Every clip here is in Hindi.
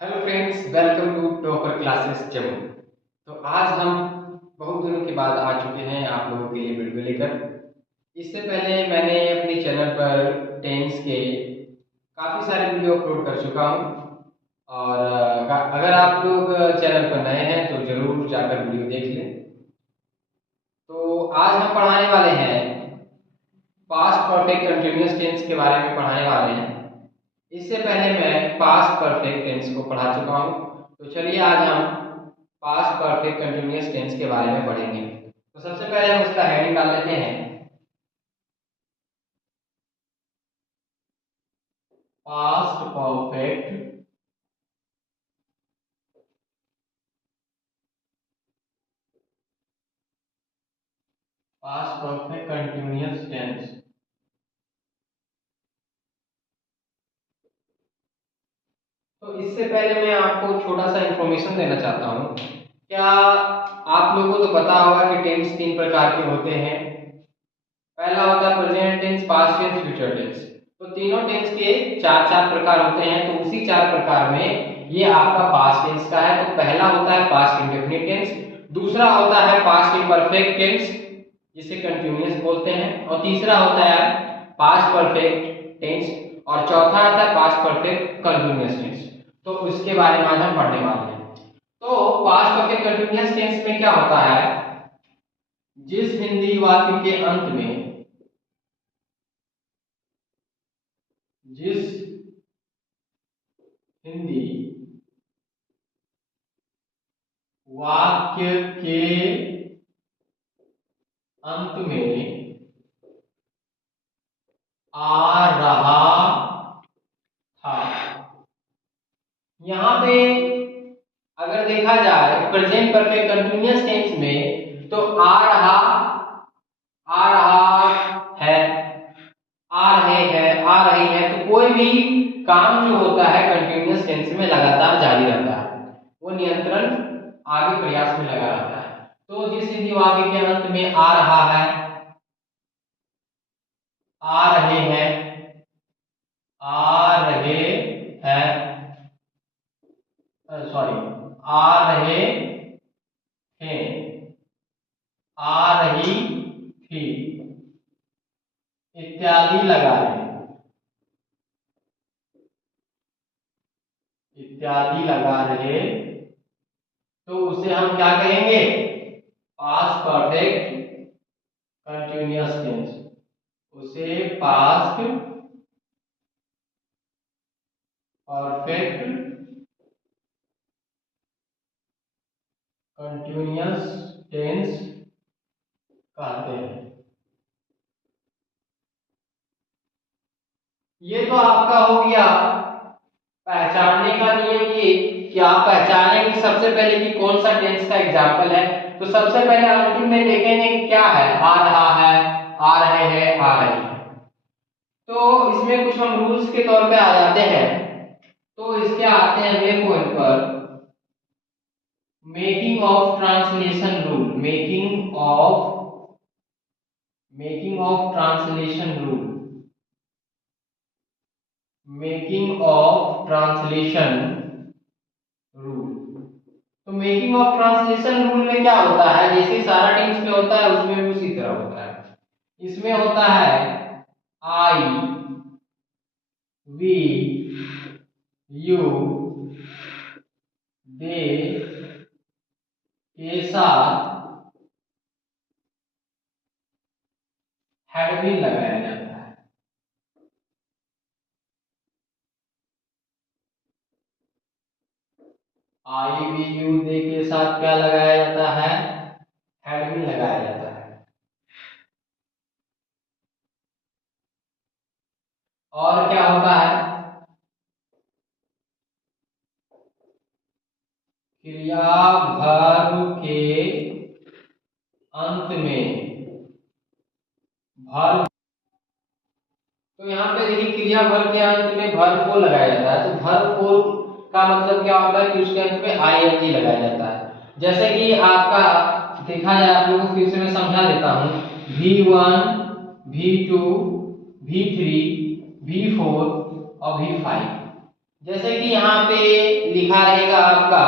Hello friends, welcome to topper classes Jammu. तो आज हम बहुत दिनों के बाद आ चुके हैं आप लोगों के लिए वीडियो लेकर। इससे पहले मैंने अपने चैनल पर टेंस के काफ़ी सारे वीडियो अपलोड कर चुका हूँ और अगर आप लोग चैनल पर नए हैं तो ज़रूर जाकर वीडियो देख लें। तो आज हम पढ़ाने वाले हैं पास्ट परफेक्ट कंटिन्यूअस टेंस के बारे में पढ़ाने वाले हैं। इससे पहले मैं पास्ट परफेक्ट टेंस को पढ़ा चुका हूँ। तो चलिए आज हम पास्ट परफेक्ट कंटिन्यूअस टेंस के बारे में पढ़ेंगे। तो सबसे पहले हम उसका हेडिंग डाल लेते हैं, पास्ट परफेक्ट कंटिन्यूअस टेंस। तो इससे पहले मैं आपको छोटा सा इंफॉर्मेशन देना चाहता हूँ। क्या आप लोगों को तो पता होगा कि टेंस तीन प्रकार के होते हैं। पहला होता है present tense, past tense, future tense. तो तीनों टेंस के चार चार प्रकार होते हैं। तो उसी चार प्रकार में ये आपका पास्ट टेंस का है। तो पहला होता है पास्ट इंडेफिनिट टेंस, दूसरा होता है पास्ट इम्परफेक्ट टेंस जिसे कंटिन्यूअस बोलते हैं, और तीसरा होता है पास्ट परफेक्ट टेंस, और चौथा आता है पास्ट परफेक्ट कंटिन्यूअस टेंस। तो उसके बारे में आज हम पढ़ने वाले हैं। तो पास्ट परफेक्ट कंटिन्यूअस टेंस में क्या होता है, जिस हिंदी वाक्य के अंत में जिस हिंदी वाक्य के अंत में आ रहा था, यहां पे अगर देखा जाए प्रेजेंट परफेक्ट कंटिन्यूअस टेंस में तो आ रहा है, आ रहे हैं, आ रही है। तो कोई भी काम जो होता है कंटिन्यूअस टेंस में लगातार जारी रहता है, वो नियंत्रण आगे प्रयास में लगा रहता है। तो जिस हिंदी वाक्य के अंत में आ रहा है, आ रहे हैं, आ रहे हैं, सॉरी, आ रहे हैं, आ रही थी इत्यादि लगा रहे, इत्यादि लगा रहे, तो उसे हम क्या कहेंगे, पास्ट परफेक्ट कंटिन्यूअस टेंस। उसे पास्ट परफेक्ट कंटिन्यूअस टेंस कहते हैं। ये तो आपका हो गया पहचानने का नियम, ये कि आप पहचानें कि सबसे पहले कि कौन सा टेंस का एग्जाम्पल है। तो सबसे पहले अंतिम में देखेंगे कि क्या है, आ रहा है, आ रहे हैं, आ रही है। तो इसमें कुछ हम रूल्स के तौर पे आ जाते हैं। तो इसके आते हैं अगले पॉइंट पर, making of translation rule, making of translation rule, making of translation rule. तो मेकिंग ऑफ ट्रांसलेशन रूल में क्या होता है, जैसे सारा टेंस में होता है उसमें भी उसी तरह होता है। इसमें होता है आई, वी, यू, दे के साथ हैड बीन लगाया जाता है। आई, वी, यू, दे के साथ क्या लगाया जाता है, हैड बीन लगाया जाता है। और क्या होता है, क्रियाभाग के अंत में वर्ब। तो यहाँ पे देखिए क्रियाभाग के अंत में वर्ब को लगाया जाता है। तो वर्ब को का मतलब क्या होता है कि उसके अंत में आईएनजी लगाया जाता है। जैसे कि आपका देखा जाए, आप लोगों को फिर से मैं समझा देता हूँ, V1, V2, V3, V4 और V5। जैसे कि यहाँ पे लिखा रहेगा आपका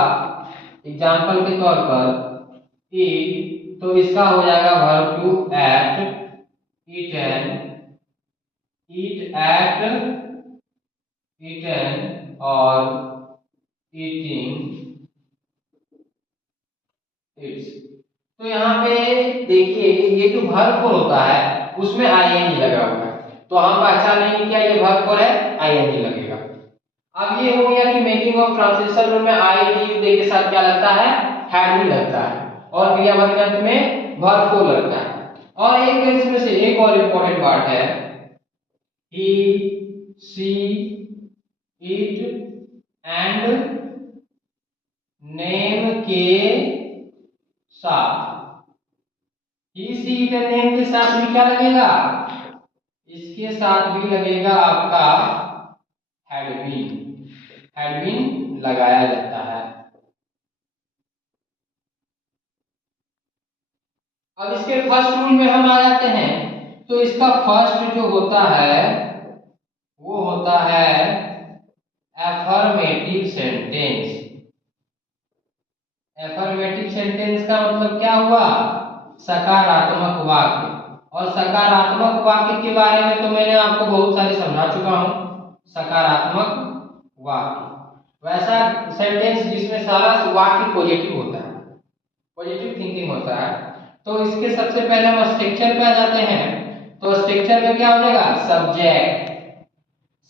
एग्जाम्पल के तौर पर ईट, तो इसका हो जाएगा verb two ate, eat ate और ईटिंग इट्स। तो यहाँ पे देखिए ये जो वर्ब फोर होता है उसमें आईएनजी लगा हुआ है, तो हम पहचानेंगे क्या ये वर्ब फोर है, आईएनजी लगेगा। अब ये हो गया कि मेकिंग ऑफ ट्रांसलेशन रूल में आईएनजी के साथ क्या लगता है, हैड भी लगता है, और क्रियापद के अंत में वर्ब फोर लगता है। और एक इसमें से एक और इंपॉर्टेंट पार्ट है, ही सी इट एंड नेम के साथ, ही सी इट एंड नेम के साथ भी क्या लगेगा, इसके साथ भी लगेगा आपका हैड बीन लगाया जाता है। अब इसके फर्स्ट रूल में हम आ जाते हैं, तो इसका फर्स्ट जो होता है वो होता है एफर्मेटिव सेंटेंस। एफर्मेटिव सेंटेंस का मतलब क्या हुआ, सकारात्मक वाक्य। और सकारात्मक वाक्य के बारे में तो मैंने आपको बहुत सारे समझा चुका हूं। सकारात्मक वाक्य वैसा सेंटेंस जिसमें सारा वाक्य पॉजिटिव होता है, पॉजिटिव थिंकिंग होता है। तो इसके सबसे पहले हम स्ट्रक्चर पे आ जाते हैं, तो स्ट्रक्चर में क्या हो जाएगा,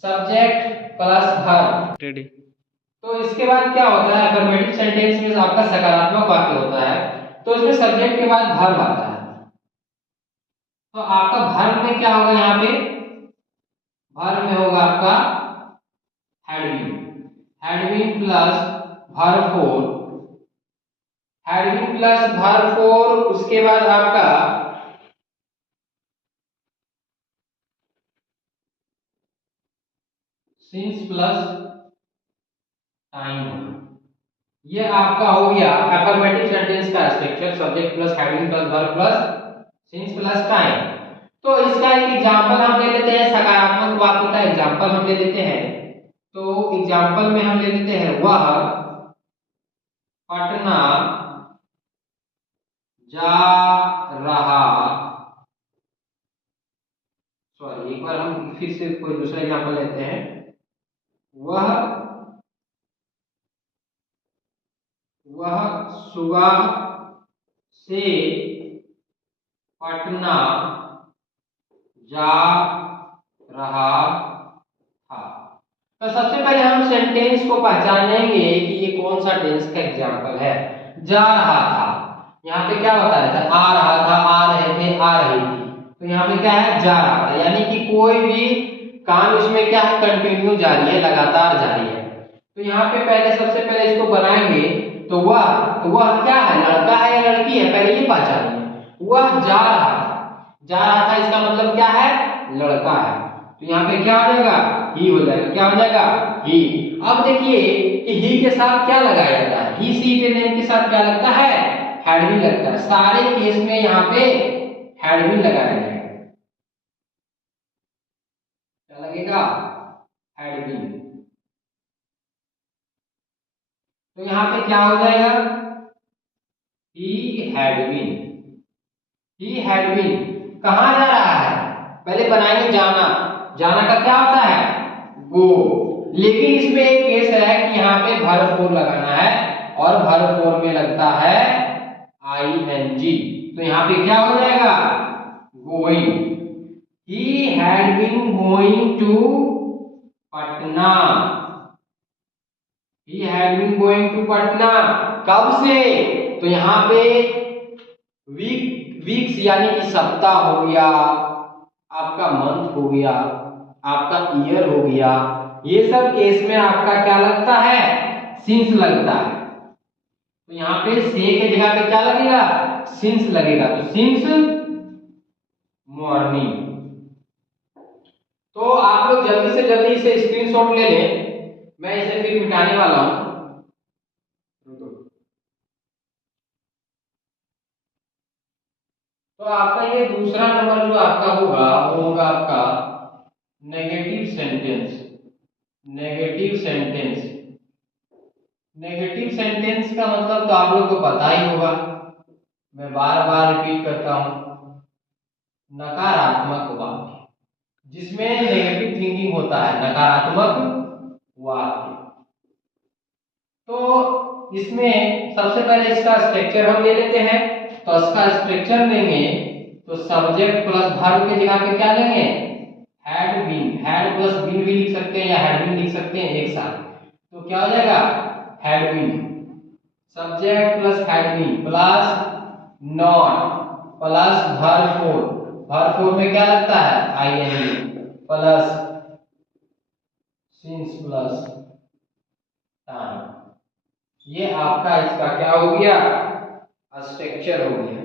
सब्जेक्ट प्लस वर्ब रेडी। तो इसके बाद क्या होता है, अफर्मेटिव सेंटेंस में आपका सकारात्मक वाक्य होता है, तो इसमें सब्जेक्ट के बाद वर्ब आता है। तो आपका वर्ब में क्या होगा, यहाँ पे वर्ब में होगा आपका had been plus verb four, had been plus verb four, उसके बाद आपका सिंस प्लस टाइम होगा। ये आपका हो गया अफर्मेटिव सेंटेंस का structure, subject plus having plus verb plus since plus time. तो इसका एक एग्जांपल हम ले लेते हैं, सकारात्मक वाक्य का एग्जांपल हम ले लेते हैं। तो एग्जांपल में हम ले लेते हैं, वह पटना जा रहा, सॉरी एक बार हम फिर से कोई दूसरा एग्जांपल लेते हैं, वह सुबह से पटना जा रहा था। तो सबसे पहले हम सेंटेंस को पहचानेंगे कि ये कौन सा टेंस का एग्जांपल है। जा रहा था, यहाँ पे क्या बता रहा था, आ रहा था, आ रहे थे, आ रही थी, तो यहाँ पे क्या है, जा रहा था, यानी कि कोई भी काम इसमें क्या है, कंटिन्यू जारी है, लगातार जारी है। तो यहाँ पे पहले सबसे पहले इसको बनाएंगे, तो वह क्या है, लड़का है या लड़की है, पहले ये पहचानिए। वह जा रहा था, जा रहा था इसका मतलब क्या है, लड़का है, तो यहाँ पे क्या हो जाएगा, ही हो जाएगा, क्या हो जाएगा, ही। अब देखिए कि ही के साथ क्या लगाया जाता है, ही सी के नेम के साथ क्या लगता है, हैड भी लगता है। सारे केस में यहाँ पे हैड भी लगाया जाएगा, क्या लगेगा, हैड भी। तो यहाँ पे क्या हो जाएगा, he had been, he had been कहाँ जा रहा है, पहले बनाएंगे जाना, जाना का क्या होता है, गो। लेकिन इसमें एक केस है कि यहाँ पे वर्ब फोर लगाना है, और वर्ब फोर में लगता है आईएनजी, तो यहाँ पे क्या हो जाएगा, going. He had been going to Patna, he had been going to Patna, कब से, तो यहाँ पे वीक्स यानी कि सप्ताह हो गया, आपका मंथ हो गया, आपका ईयर हो गया, ये सब केस में आपका क्या लगता है, सिंस लगता है। तो यहाँ पे से के जगह पे क्या लगेगा, सिंस लगेगा, तो सिंस मॉर्निंग। तो आप लोग जल्दी से जल्दी इसे स्क्रीनशॉट ले लें, मैं इसे फिर मिटाने वाला हूं। तो आपका ये दूसरा नंबर जो आपका होगा वो होगा आपका negative sentence. Negative sentence. Negative sentence का मतलब तो आप लोग को पता ही होगा, मैं बार बार रिपीट करता हूं, नकारात्मक वाक्य, जिसमें नेगेटिव थिंकिंग होता है, नकारात्मक वाक्य। तो इसमें सबसे पहले इसका स्ट्रक्चर हम ले लेते हैं। तो इसका स्ट्रक्चर लेंगे तो सब्जेक्ट प्लस वर्ब के जगह पे क्या लेंगे, had been. Had plus been भी लिख सकते हैं या हैड बीन लिख सकते हैं एक साथ। तो क्या हो जाएगा, had been, subject plus had been plus not plus verb four. Verb four में क्या लगता है, ING plus since plus time. ये आपका इसका क्या हो गया, स्ट्रक्चर हो गया।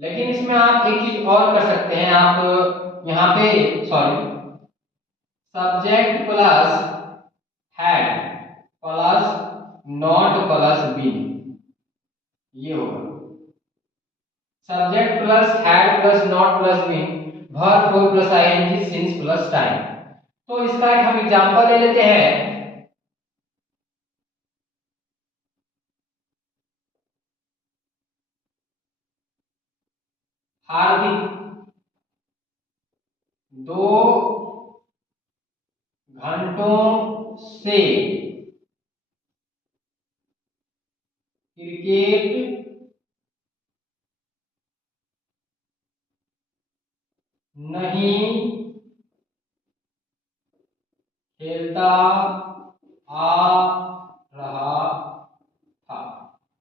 लेकिन इसमें आप एक चीज और कर सकते हैं, आप यहाँ पे sorry, subject plus had plus not plus been, ये होगा subject plus had plus not plus been, verb four plus ING, since plus time. तो इसका एक हम एग्जांपल ले लेते हैं। हार्दिक 2 घंटों से क्रिकेट नहीं खेलता आ रहा था।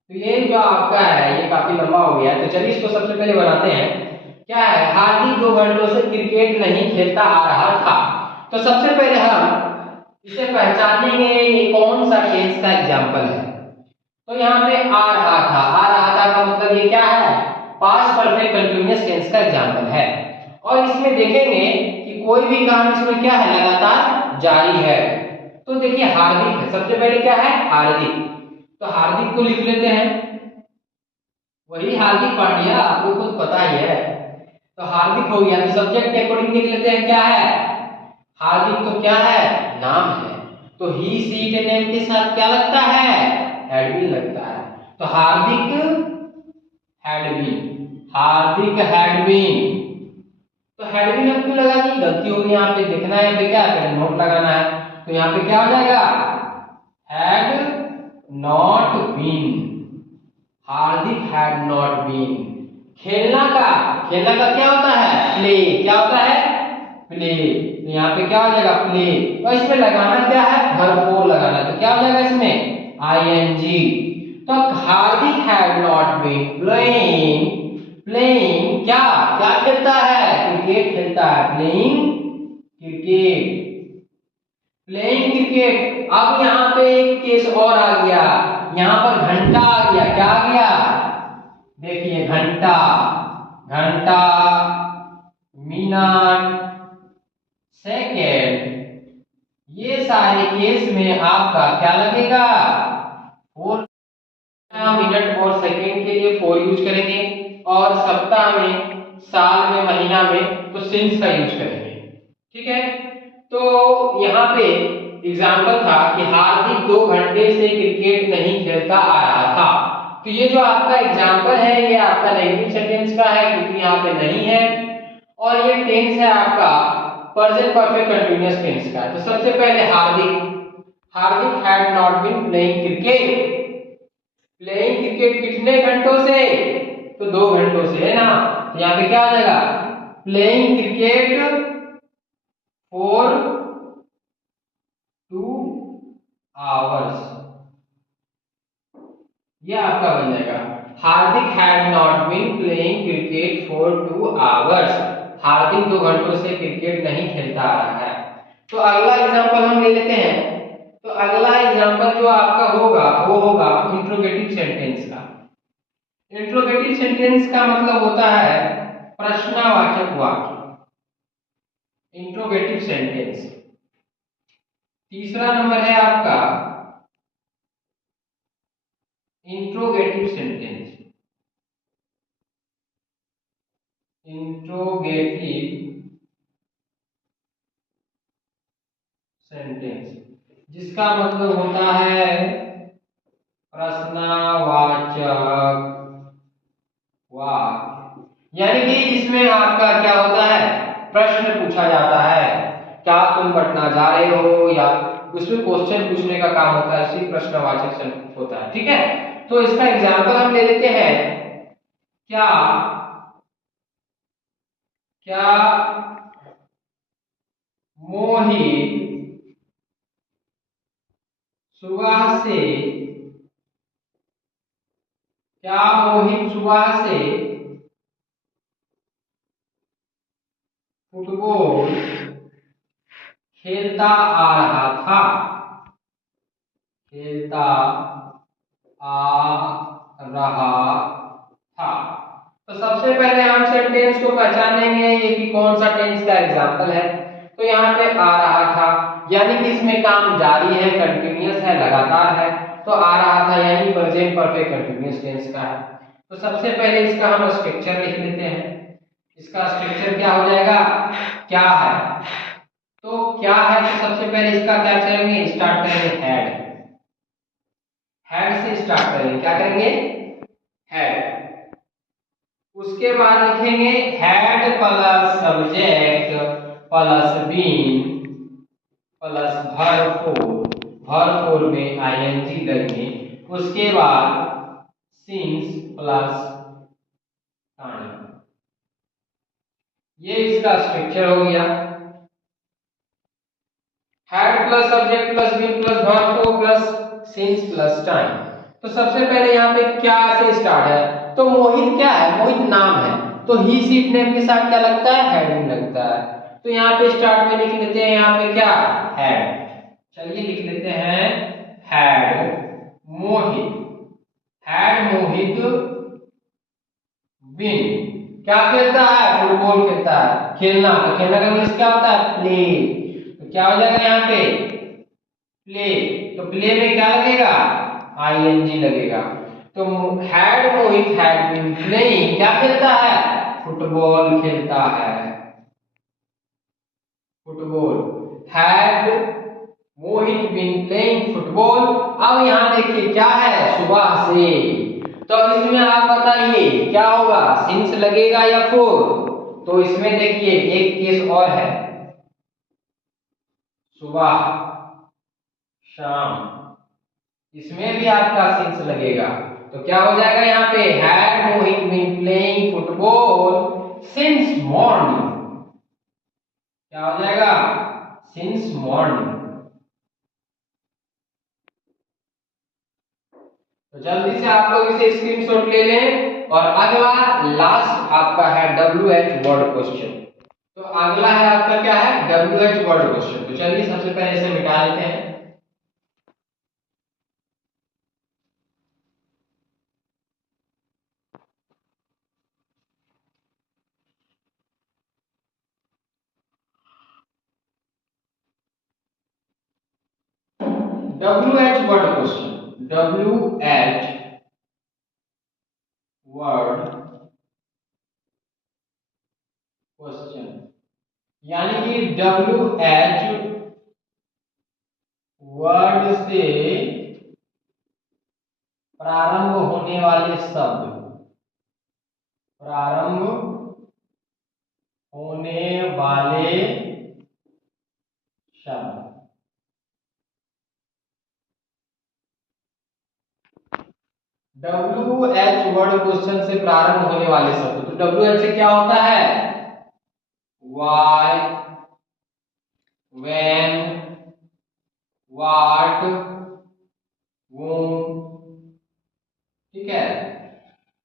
तो ये जो आपका है ये काफी लंबा हो गया, तो चलिए इसको सबसे पहले बनाते हैं। क्या है, हार्दिक 2 घंटों से क्रिकेट नहीं खेलता आ रहा था। तो सबसे पहले हम इसे पहचानेंगे ये कौन सा टेंस का एग्जाम्पल है। तो यहाँ पे आ रहा था, आ रहा था का मतलब ये क्या है, पास्ट परफेक्ट कंटीन्यूअस टेंस का एग्जाम्पल है। और इसमें देखेंगे कि कोई भी काम इसमें क्या है, लगातार जारी है। तो देखिए हार्दिक है, सबसे पहले क्या है, हार्दिक। तो हार्दिक को लिख लेते हैं, वही हार्दिक पांड्या, आपको कुछ पता ही है। तो हार्दिक हो गया, तो सब्जेक्ट के अकॉर्डिंग लिख लेते हैं क्या है, हार्दिक तो क्या है, नाम है। तो ही सी के नेम के साथ क्या लगता है, हैड बीन लगता है। तो Hardik had been, Hardik had been. तो हैड बीन अब क्यों लगा दी, गलती होगी, यहाँ पे देखना है, यहाँ पे क्या है, नोट लगाना है। तो यहाँ पे क्या हो जाएगा, had not been, Hardik had not been. खेलना का, खेलना का क्या होता है, प्ले, क्या होता है, प्ले। तो यहाँ पे क्या हो जाएगा, प्ले। और इसमें लगाना क्या है, वर्ब फोर लगाना। तो क्या हो जाएगा इसमें, आईएनजी। तो Hardik had not been playing, playing क्या, क्या खेलता है, क्रिकेट खेलता है, प्लेइंग क्रिकेट, प्लेइंग क्रिकेट। अब यहाँ पे एक केस और आ गया, यहाँ पर घंटा आ गया, क्या आ गया, देखिए घंटा, घंटा, मिनट, सेकेंड, ये सारे केस में आपका क्या लगेगा, फोर। मिनट और सेकेंड के लिए फोर यूज करेंगे, और सप्ताह में, साल में, महीना में तो सिंस का यूज करेंगे। ठीक है, तो यहाँ पे एग्जाम्पल था कि हार्दिक 2 घंटे से क्रिकेट नहीं खेलता आ रहा था। तो ये जो आपका एग्जाम्पल है ये आपका नेगेटिव सेंटेंस का है, क्योंकि यहाँ पे नहीं है। और ये टेंस है आपका प्रेजेंट परफेक्ट कंटीन्यूअस टेंस का। तो सबसे पहले Hardik, Hardik had not been playing cricket, playing cricket कितने घंटों से, तो 2 घंटों से, है ना। तो यहाँ पे क्या आ जाएगा, प्लेइंग क्रिकेट फॉर 2 आवर्स, ये आपका बन जाएगा, Hardik had not been playing cricket for 2 hours, Hardik 2 घंटों से क्रिकेट नहीं खेलता आ रहा है। तो अगला एग्जांपल हम ले लेते हैं। तो अगला एग्जांपल जो आपका होगा वो होगा इंट्रोगेटिव सेंटेंस का। इंट्रोगेटिव सेंटेंस का मतलब होता है प्रश्नवाचक वाक्य, इंट्रोगेटिव सेंटेंस। तीसरा नंबर है आपका इंट्रोगेटिव सेंटेंस, इंट्रोगेटिव सेंटेंस, जिसका मतलब होता है प्रश्नवाचक वाक्य, यानी कि जिसमें आपका क्या होता है, प्रश्न पूछा जाता है, क्या तुम पटना जा रहे हो, या उसमें क्वेश्चन पूछने का काम होता है, इसी प्रश्नवाचक होता है। ठीक है, तो इसका एग्जांपल हम ले लेते हैं। क्या क्या मोहित सुबह से क्या मोहित सुबह से फुटबॉल खेलता आ रहा था, खेलता आ रहा था। तो सबसे पहले हम सेंटेंस को पहचानेंगे ये कि कौन सा टेंस का एग्जांपल है। तो यहाँ पे आ रहा था, यानी कि इसमें काम जारी है, कंटिन्यूअस है, लगातार है। तो आ रहा था यानी प्रेजेंट परफेक्ट कंटिन्यूअस टेंस का है। तो सबसे पहले इसका हम स्ट्रक्चर लिख लेते हैं। इसका स्ट्रक्चर क्या हो जाएगा, क्या है। तो क्या है, तो सबसे पहले इसका क्या करेंगे, स्टार्ट करेंगे हेड, हेड से स्टार्ट करेंगे, क्या करेंगे, हेड। उसके बाद लिखेंगे had plus subject plus been plus भरपूर में आईएनजी लगेंगे। उसके बाद सिंस प्लस टाइम। ये इसका स्ट्रक्चर हो गया, had plus subject plus been plus भरपूर प्लस सिंस प्लस टाइम। तो सबसे पहले यहाँ पे क्या से स्टार्ट है, तो मोहित क्या है, मोहित नाम है, तो ही सीट नेम के साथ क्या लगता है, हेडिंग लगता है। तो यहाँ पे स्टार्ट में लिख लेते हैं, यहाँ पे क्या, हेड। चलिए लिख लेते हैं हेड मोहित, हेड मोहित बिन क्या खेलता है, फुटबॉल खेलता है। खेलना, तो खेलना का इंग्लिश क्या होता है, प्ले। तो क्या हो जाएगा यहाँ पे, प्ले। तो प्ले में क्या लगेगा, आईएनजी लगेगा। तो had Mohit had been playing, क्या खेलता है, फुटबॉल खेलता है, football. Had Mohit been playing football. अब यहाँ देखिए क्या है, सुबह से। तो इसमें आप बताइए क्या होगा, सिंस लगेगा या फोर। तो इसमें देखिए एक केस और है, सुबह शाम, इसमें भी आपका सिंस लगेगा। तो क्या हो जाएगा यहाँ पे, had Mohit been playing football since morning, क्या हो जाएगा, सिंस मॉर्निंग। तो जल्दी से आप लोग इसे स्क्रीनशॉट ले लें। और अगला लास्ट आपका है WH वर्ड क्वेश्चन। तो अगला है आपका क्या है, WH वर्ड क्वेश्चन। तो चलिए सबसे पहले इसे मिटा लेते हैं। WH word question, WH word question, यानी कि WH वर्ड से प्रारंभ होने वाले शब्द, प्रारंभ होने वाले शब्द। WH वर्ड क्वेश्चन से प्रारंभ होने वाले शब्द, तो WH से क्या होता है, why, when, what, whom। ठीक है,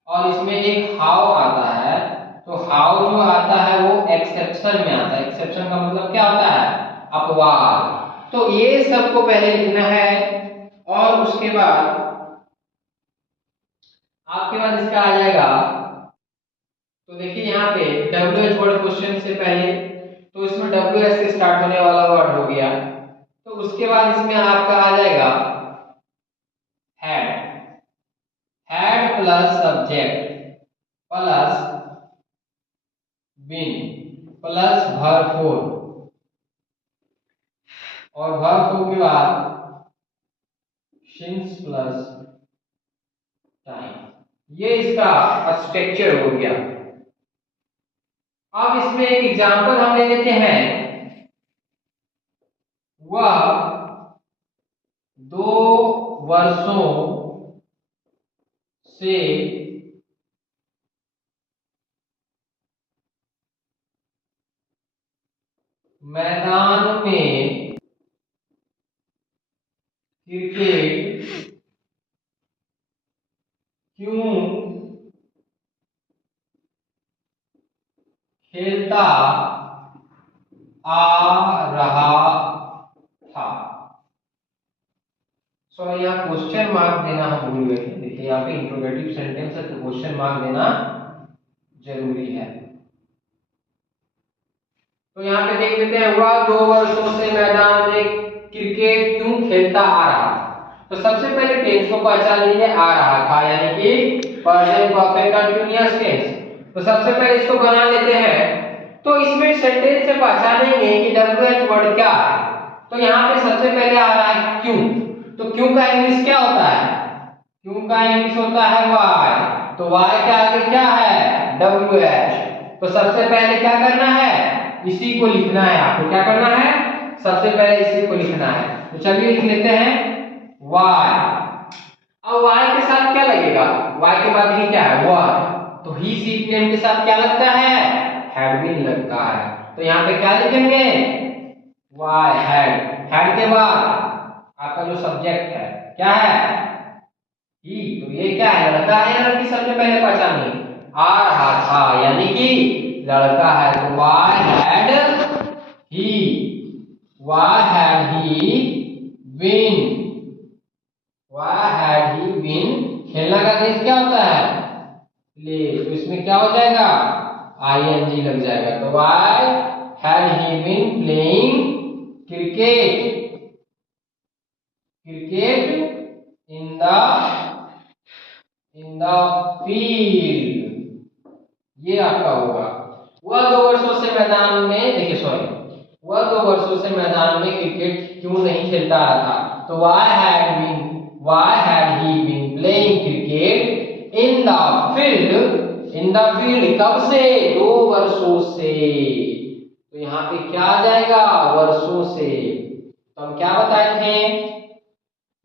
और इसमें एक हाउ आता है। तो हाउ जो आता है वो एक्सेप्शन में आता है। एक्सेप्शन का मतलब क्या होता है, अपवाद। तो ये सबको पहले लिखना है, और उसके बाद आपके पास इसका आ जाएगा। तो देखिए यहाँ पे WH वर्ड क्वेश्चन से पहले, तो इसमें WH से स्टार्ट होने वाला वर्ड हो गया। तो उसके बाद इसमें आपका आ जाएगा had, had plus subject plus been plus भरपूर, और वर्ब के बाद सिंस प्लस टाइम। ये इसका स्ट्रक्चर हो गया। अब इसमें एक एग्जांपल हम ले लेते हैं। वह 2 वर्षों से मैदान में क्रिकेट क्यों खेलता आ रहा था। सॉरी, यहाँ क्वेश्चन मार्क देना हम भूल गए थे। देखिए यहाँ पे इंट्रोगेटिव सेंटेंस है तो क्वेश्चन मार्क देना जरूरी है। तो यहाँ पे देख लेते हैं, वह 2 वर्षों से मैदान में क्रिकेट क्यों खेलता आ रहा था। तो सबसे पहले टेंस को पहचान लीजिए, आ रहा था यानी कि प्रेजेंट परफेक्ट कंटीन्यूअस टेंस। तो सबसे पहले इसको बना लेते हैं। तो इसमें सेंटेंस से पहचानेंगे कि WH वर्ड क्या है। तो यहाँ पे सबसे पहले आ रहा है क्यों। तो क्यों का इंग्लिश क्या होता है? क्यों का इंग्लिश होता है वाई। तो वाई के आगे क्या है? WH। तो सबसे पहले क्या करना है? इसी को लिखना है। आपको क्या करना है? सबसे पहले इसी को लिखना है। तो चलिए लिख लेते हैं वाई। अब वाई के साथ क्या लगेगा? वाई के बाद ही क्या है? वाई। तो ही सीट नेम के साथ क्या लगता है? हैड बीन लगता है। तो यहाँ पे क्या लिखेंगे? Y had. हैड के बाद आपका जो सब्जेक्ट है क्या है? ही। तो ये क्या है? लड़का है या लड़की? सबसे पहले पहचानिए। आ रहा था यानी कि लड़का है। तो why had he, why had he been, why had he been. खेलना का केस क्या होता है? प्ले। तो इसमें क्या हो जाएगा? ING लग जाएगा। तो why had he been playing cricket, cricket in the field. ये आपका होगा। वह 2 वर्षों से मैदान में, देखिए सॉरी, वह 2 वर्षों से मैदान में क्रिकेट क्यों नहीं खेलता रहा था। तो why had he been playing cricket in the field, in the field कब से? 2 वर्षों से। तो यहाँ पे क्या आ जाएगा? वर्षों से। तो हम क्या बताए थे?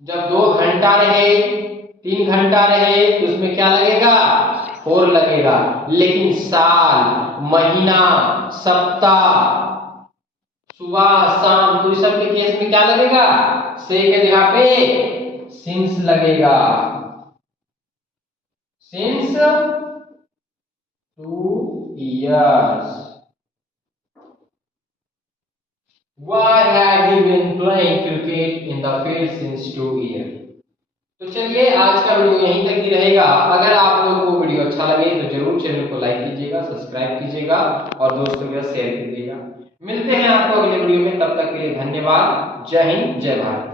जब 2 घंटा रहे, 3 घंटा रहे तो उसमें क्या लगेगा? 4 लगेगा। लेकिन साल, महीना, सप्ताह, सुबह, शाम, तो इस सब के केस में क्या लगेगा? से के जगह पे सिंस लगेगा। Since 2 years। Why had he been playing cricket in the field since 2 years? तो चलिए आज का वीडियो यहीं तक ही रहेगा। अगर आप लोगों को वीडियो अच्छा लगे तो जरूर चैनल को लाइक कीजिएगा, सब्सक्राइब कीजिएगा और दोस्तों के साथ शेयर कीजिएगा। मिलते हैं आपको अगले वीडियो में, तब तक के लिए धन्यवाद। जय हिंद, जय भारत।